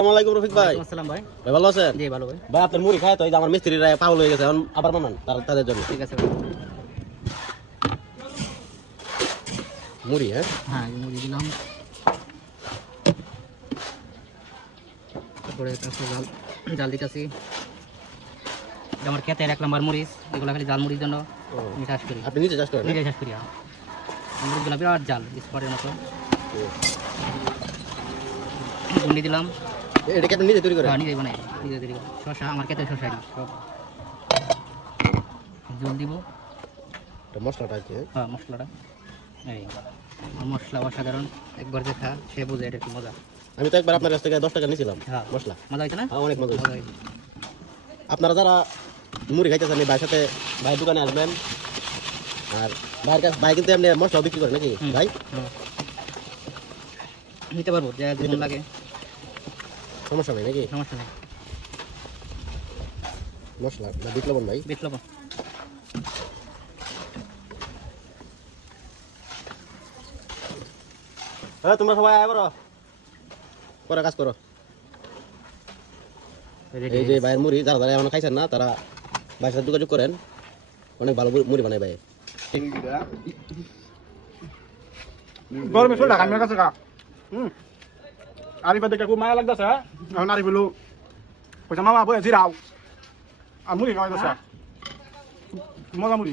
আসসালামু আলাইকুম রফিক ভাই। আসসালাম ভাই। ভাই ভালো আছেন? জি ভালো ভাই। ভাই আপনার মুড়ি খায় তো এই যে আমার মিস্ত্রিরা পাগল হয়ে গেছে, এখন আবার বানান তাদের জন্য। ঠিক আছে ভাই। মুড়ি হ্যাঁ হ্যাঁ এই মুড়ি দিলাম। তারপরে কাছে জাল দিতেছি। আমার খেতে 1 নাম্বার মরিচ, এগুলো খালি জাল মুড়ির জন্য আমি চাষ করি। আপনি নিজে চাষ করেন? নিজে চাষ করি। মরিচগুলো বিরাট জাল, স্পটের মতো। গুন্ডি দিলাম। এটা কি আপনি নিজে তৈরি করেন? হ্যাঁ নিজে বানাই, নিজে তৈরি করি। শসা আমার খেতে শসা সব জল দিব। এটা মশলাটা কি? হ্যাঁ মশলাটা এই মশলা অসাধারণ, একবার যে খা সে বুঝে এটা কি মজা। আমি তো একবার আপনার কাছ থেকে 10 টাকা নিয়েছিলাম হ্যাঁ মশলা। মজা হয়েছে না? হ্যাঁ অনেক মজা হয়েছে। মজা হয়েছে। আপনারা যারা মুড়ি খাইতেছেন এই ভাইয়ের সাথে ভাইয়ের দোকানে আসবেন। আর ভাইয়ের কাছে ভাই কিন্তু এমনি মশলা বিক্রি করে নাকি ভাই? নিতে পারবো যা যেমন লাগে, সমস্যা নেই নাকি? সমস্যা নেই। মশলা না বিট লবণ ভাই? বিট লবণ। হ্যাঁ তোমরা সবাই আয় করো, করে কাজ করো। এই যে ভাইয়ের মুড়ি যারা যারা এখনো খাইছেন না তারা ভাইয়ের সাথে যোগাযোগ করেন, অনেক ভালো মুড়ি বানায় ভাই। গরমে চলে ঢাকা কাছে কা আরিফা দেখে খুব মায়া লাগতেছে। এখন আরিফ বললো পয়সা মামা বই জিরাও আর মুড়ি খাওয়াই মজা মুড়ি